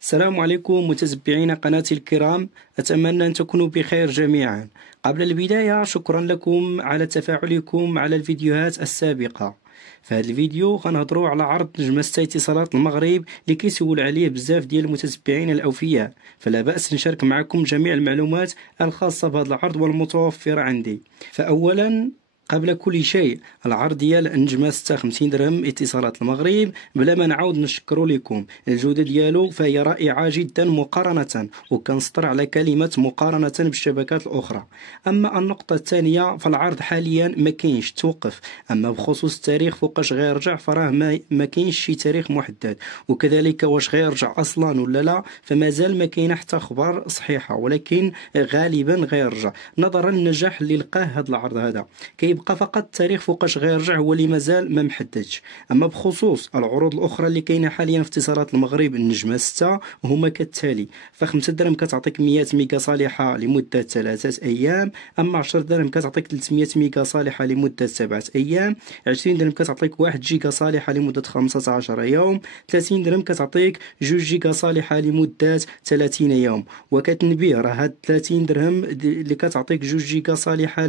السلام عليكم متتبعين قناتي الكرام، أتمنى أن تكونوا بخير جميعا. قبل البداية شكرا لكم على تفاعلكم على الفيديوهات السابقة. في هذا الفيديو غنهضروا على عرض نجم ستة اتصالات المغرب اللي كيسول عليه بزاف ديال المتتبعين الأوفياء، فلا بأس نشارك معكم جميع المعلومات الخاصة بهذا العرض والمتوفرة عندي. فأولا قبل كل شيء، العرض ديال نجمة 56 درهم اتصالات المغرب بلا ما نعاود نشكروا لكم، الجودة ديالو فهي رائعة جدا مقارنة، وكنسطر على كلمة مقارنة بالشبكات الأخرى. أما النقطة الثانية، فالعرض حاليا ما كاينش توقف، أما بخصوص التاريخ فوقاش غيرجع فراه ما كاينش شي تاريخ محدد، وكذلك واش غيرجع أصلا ولا لا فمازال ما كاينه حتى أخبار صحيحة، ولكن غالبا غيرجع نظرا للنجاح اللي لقاه هذا العرض هذا. كيبقى فقط التاريخ فوقاش غيرجع هو اللي مازال ما محددش. اما بخصوص العروض الاخرى اللي كاينه حاليا في اتصالات المغرب النجمه 6 هما كالتالي: ف5 درهم كتعطيك 100 ميجا صالحه لمده 3 ايام، اما 10 درهم كتعطيك 300 ميجا صالحه لمده 7 ايام، 20 درهم كتعطيك 1 جيجا صالحه لمده 15 يوم، 30 درهم كتعطيك 2 جيجا صالحه لمده 30 يوم. وكتنبيه راه هاد 30 درهم اللي كتعطيك 2 جيجا صالحه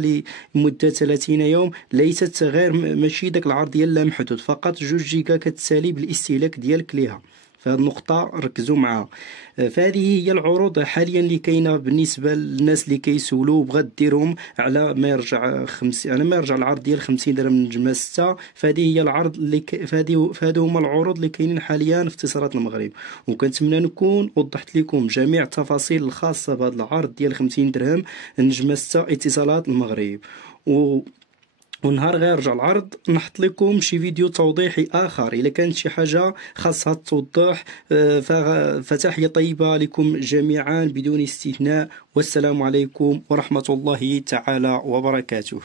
لمده 30 يوم ليست غير ماشي داك العرض ديال لا محدود، فقط 2 جيجا كتسالي بالاستهلاك ديالك ليها. فهاد النقطة ركزوا معها. فهذه هي العروض حاليا اللي كاينه بالنسبة للناس اللي كيسولوا بغات ديرهم على ما يرجع العرض ديال 50 درهم نجمة 6. فهذه هي العرض اللي فهادو هما العروض اللي كاينين حاليا في اتصالات المغرب، وكنتمنى نكون وضحت لكم جميع التفاصيل الخاصة بهذا العرض ديال 50 درهم نجمة 6 اتصالات المغرب. ونهار غيرجع العرض نحط لكم شي فيديو توضيحي اخر الا كانت شي حاجه خاصها توضح. فتحيه طيبه لكم جميعا بدون استثناء، والسلام عليكم ورحمه الله تعالى وبركاته.